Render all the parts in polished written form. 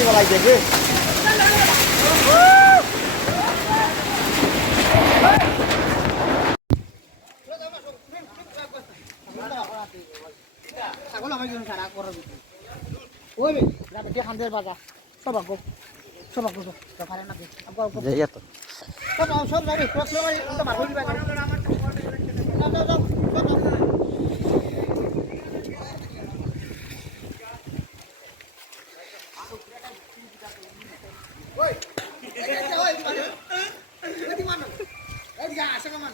কি বলাই দেখবে ছাগল আমার জন্য সারা করে দিতে ওই রে রাতে দিয়ে খান্দের বাজা সব আগো সব পারে না যাই তো সব যাবে ক্রস লগাই তো মারবো দিবা যাও ওই এদি মান এদি গা আসা মান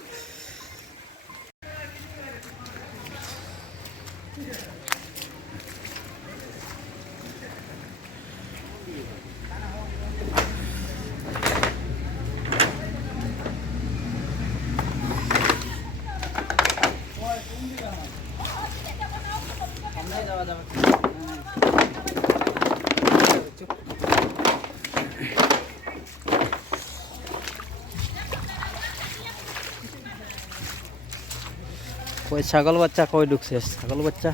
কই ছাগল বাচ্চা কই ঢুকছে ছাগল বাচ্চা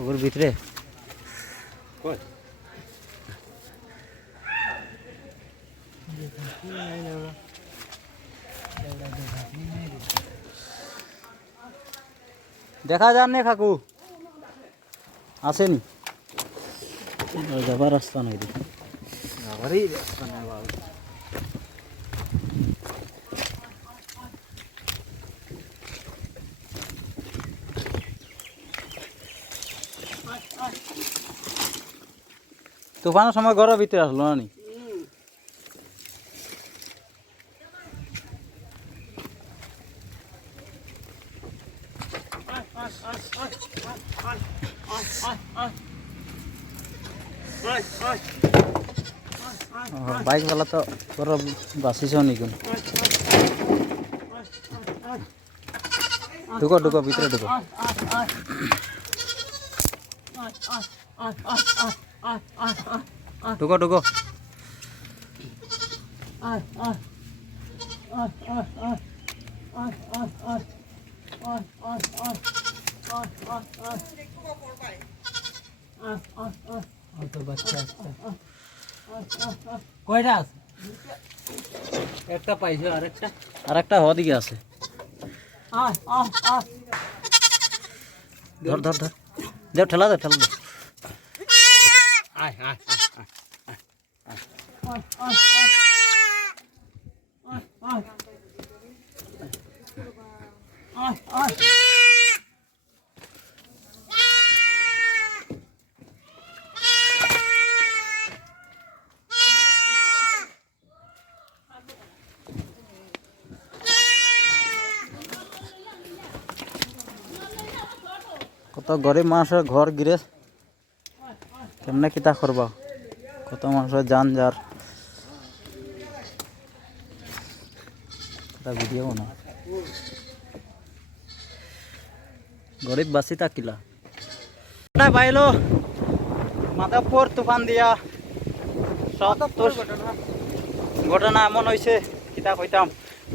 ওর ভিতরে কই দেখা যান নে কাকু আসেনি যাবার রাস্তা নাই যাবারই রাস্তা নাই বাবু তুফানের সময় ঘরের ভিতরে আসলো না নি বাইক वाला तो पूरा बासिस नहीं कुन ढुको ढुको भीतर ढुको ढुको ढुको तो बच्चा কয়টা আছে একটা পাইছো আরেকটা ওদিকে আছে ধর ধর ধর দেও ঠেলা দে আয় আয় কত গরিব মানুষের ঘর গিরে কেমনে কিতা করবা কত মানুষের জান যার ভিডিও না গরিব বাসি তাকিলা পাইলো মাদাপুর তুফান দিয়া ঘটনা এমন হয়েছে কিতা কইতাম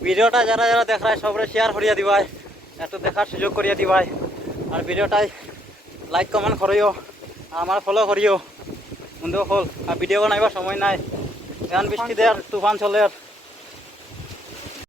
ভিডিওটা যারা যারা দেখায় সবরে শেয়ার করিয়া দিবাই একটু দেখার সুযোগ করিয়া দিবাই আর ভিডিওটাই লাইক কমেন্ট করিও আমার ফলো করিও বন্ধু হল আর ভিডিও বানাইবার সময় নাই এখন বৃষ্টি দেয় আর তুফান চলে আর